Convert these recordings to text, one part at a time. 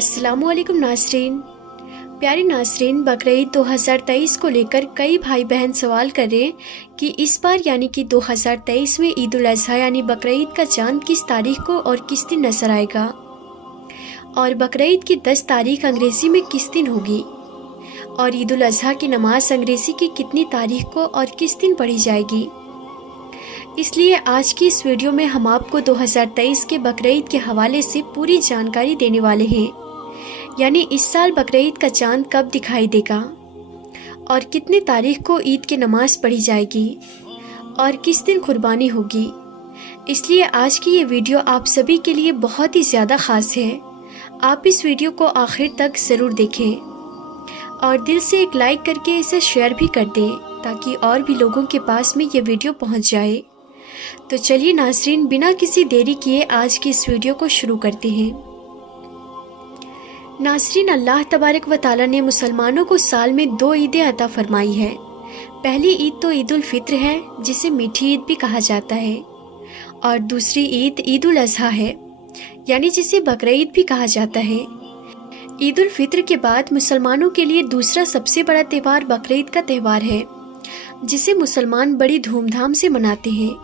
अस्सलामु अलैकुम नाज़रीन। प्यारे नाज़रीन, बकरीद 2023 को लेकर कई भाई बहन सवाल कर रहे हैं कि इस बार यानी कि 2023 में ईद उल अज़हा यानी बकरीद का चांद किस तारीख को और किस दिन नजर आएगा, और बकरीद की 10 तारीख अंग्रेज़ी में किस दिन होगी, और ईद उल अज़हा की नमाज अंग्रेज़ी की कितनी तारीख को और किस दिन पढ़ी जाएगी। इसलिए आज की इस वीडियो में हम आपको 2023 के बकरीद के हवाले से पूरी जानकारी देने वाले हैं। यानी इस साल बकरीद का चांद कब दिखाई देगा और कितने तारीख को ईद की नमाज पढ़ी जाएगी और किस दिन कुर्बानी होगी। इसलिए आज की ये वीडियो आप सभी के लिए बहुत ही ज़्यादा ख़ास है। आप इस वीडियो को आखिर तक ज़रूर देखें और दिल से एक लाइक करके इसे शेयर भी कर दें ताकि और भी लोगों के पास में ये वीडियो पहुंच जाए। तो चलिए नाज़रीन, बिना किसी देरी किए आज की इस वीडियो को शुरू करते हैं। नाज़रीन, अल्लाह तबारक व तआला ने मुसलमानों को साल में 2 ईदें अता फरमाई है। पहली ईद तो ईद उल फित्र है, जिसे मीठी ईद भी कहा जाता है, और दूसरी ईद ईद उल अज़हा है, यानी जिसे बकरीद भी कहा जाता है। ईद उल फित्र के बाद मुसलमानों के लिए दूसरा सबसे बड़ा त्यौहार बकरीद का त्यौहार है, जिसे मुसलमान बड़ी धूमधाम से मनाते हैं।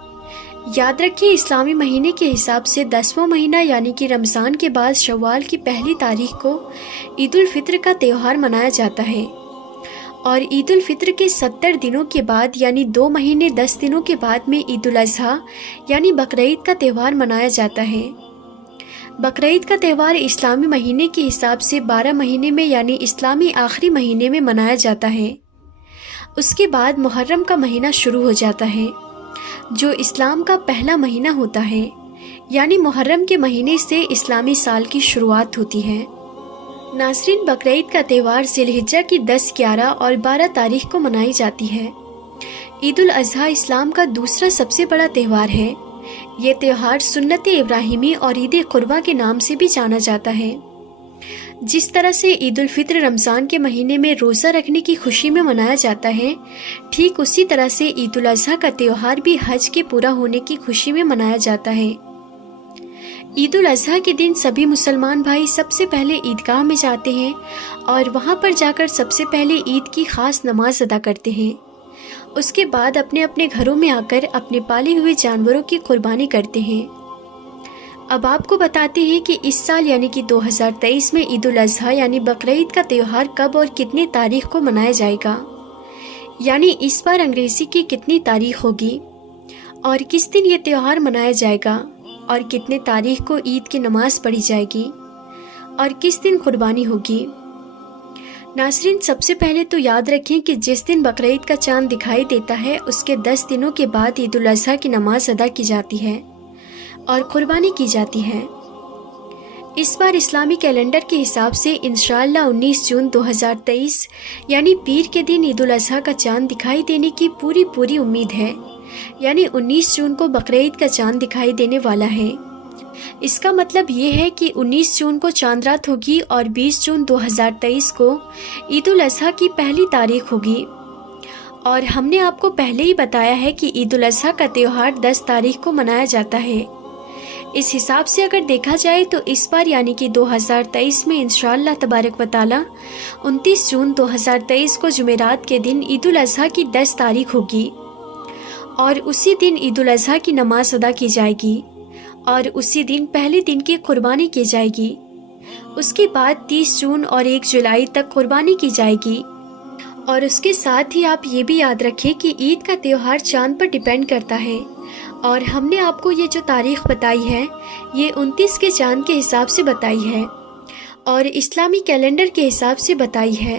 याद रखिए, इस्लामी महीने के हिसाब से 10वां महीना यानी कि रमज़ान के बाद शव्वाल की पहली तारीख को ईद उल फित्र का त्यौहार मनाया जाता है, और ईद उल फित्र के 70 दिनों के बाद यानी 2 महीने 10 दिनों के बाद में ईद उल अज़हा यानी बकरीद का त्यौहार मनाया जाता है। बकरीद का त्यौहार इस्लामी महीने के हिसाब से 12 महीने में यानी इस्लामी आखिरी महीने में मनाया जाता है। उसके बाद मुहर्रम का महीना शुरू हो जाता है, जो इस्लाम का पहला महीना होता है, यानी मुहर्रम के महीने से इस्लामी साल की शुरुआत होती है। नाज़रीन, बकरीद का त्यौहार ज़िलहिज्जा की 10, 11 और 12 तारीख को मनाई जाती है। ईद उल अज़हा इस्लाम का दूसरा सबसे बड़ा त्यौहार है। ये त्यौहार सुन्नत इब्राहिमी और ईद कुर्बा के नाम से भी जाना जाता है। जिस तरह से ईद उल फित्र रमज़ान के महीने में रोज़ा रखने की खुशी में मनाया जाता है, ठीक उसी तरह से ईद उल अज़हा का त्यौहार भी हज के पूरा होने की खुशी में मनाया जाता है। ईद उल अज़हा के दिन सभी मुसलमान भाई सबसे पहले ईदगाह में जाते हैं और वहाँ पर जाकर सबसे पहले ईद की ख़ास नमाज अदा करते हैं। उसके बाद अपने अपने घरों में आकर अपने पाले हुए जानवरों की कुर्बानी करते हैं। अब आपको बताते हैं कि इस साल यानी कि 2023 में ईद उल अज़हा यानी बकरीद का त्यौहार कब और कितनी तारीख को मनाया जाएगा, यानी इस बार अंग्रेज़ी की कितनी तारीख होगी और किस दिन ये त्यौहार मनाया जाएगा, और कितने तारीख को ईद की नमाज पढ़ी जाएगी और किस दिन कुर्बानी होगी। नाज़रीन, सबसे पहले तो याद रखें कि जिस दिन बकरीद का चांद दिखाई देता है उसके 10 दिनों के बाद ईद उल अज़हा की नमाज अदा की जाती है और कुर्बानी की जाती है। इस बार इस्लामी कैलेंडर के हिसाब से इंशाअल्लाह 19 जून 2023 यानी पीर के दिन ईद उल अज़हा का चांद दिखाई देने की पूरी उम्मीद है। यानी 19 जून को बकरीद का चांद दिखाई देने वाला है। इसका मतलब ये है कि 19 जून को चांद रात होगी और 20 जून 2023 को ईद उल अज़हा की पहली तारीख होगी। और हमने आपको पहले ही बताया है कि ईद उल अज़हा का त्यौहार 10 तारीख को मनाया जाता है। इस हिसाब से अगर देखा जाए तो इस बार यानी कि 2023 में इंशाअल्लाह तबारक व तआला 29 जून 2023 को जुमेरात के दिन ईद उल अज़हा की 10 तारीख होगी, और उसी दिन ईद उल अज़हा की नमाज अदा की जाएगी और उसी दिन पहले दिन की कुर्बानी की जाएगी। उसके बाद 30 जून और 1 जुलाई तक कुर्बानी की जाएगी। और उसके साथ ही आप ये भी याद रखें कि ईद का त्यौहार चांद पर डिपेंड करता है, और हमने आपको ये जो तारीख बताई है ये 29 के चांद के हिसाब से बताई है और इस्लामी कैलेंडर के हिसाब से बताई है,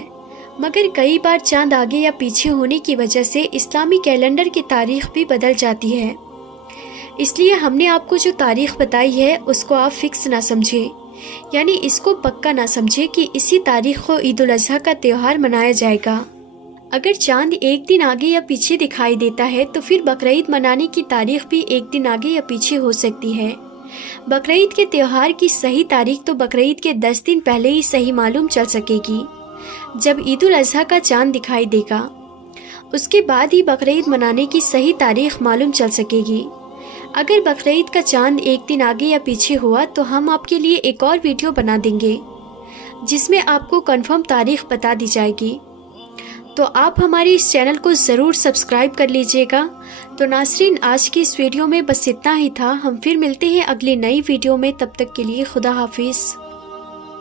मगर कई बार चांद आगे या पीछे होने की वजह से इस्लामी कैलेंडर की तारीख भी बदल जाती है। इसलिए हमने आपको जो तारीख बताई है उसको आप फिक्स ना समझें, यानी इसको पक्का ना समझें कि इसी तारीख को ईद उल अज़हा का त्यौहार मनाया जाएगा। अगर चांद एक दिन आगे या पीछे दिखाई देता है तो फिर बकरीद मनाने की तारीख भी एक दिन आगे या पीछे हो सकती है। बकरीद के त्यौहार की सही तारीख तो बकरीद के 10 दिन पहले ही सही मालूम चल सकेगी, जब ईद उल अज़हा का चांद दिखाई देगा। उसके बाद ही बकरीद मनाने की सही तारीख मालूम चल सकेगी। अगर बकरीद का चांद एक दिन आगे या पीछे हुआ तो हम आपके लिए एक और वीडियो बना देंगे جس میں آپ کو کنفرم تاریخ بتا دی جائے گی۔ تو آپ ہماری اس چینل کو ضرور سبسکرائب کر لیجئے گا۔ تو ناظرین، آج کی اس ویڈیو میں بس اتنا ہی تھا۔ ہم پھر ملتے ہیں اگلی نئی ویڈیو میں، تب تک کے لیے خدا حافظ۔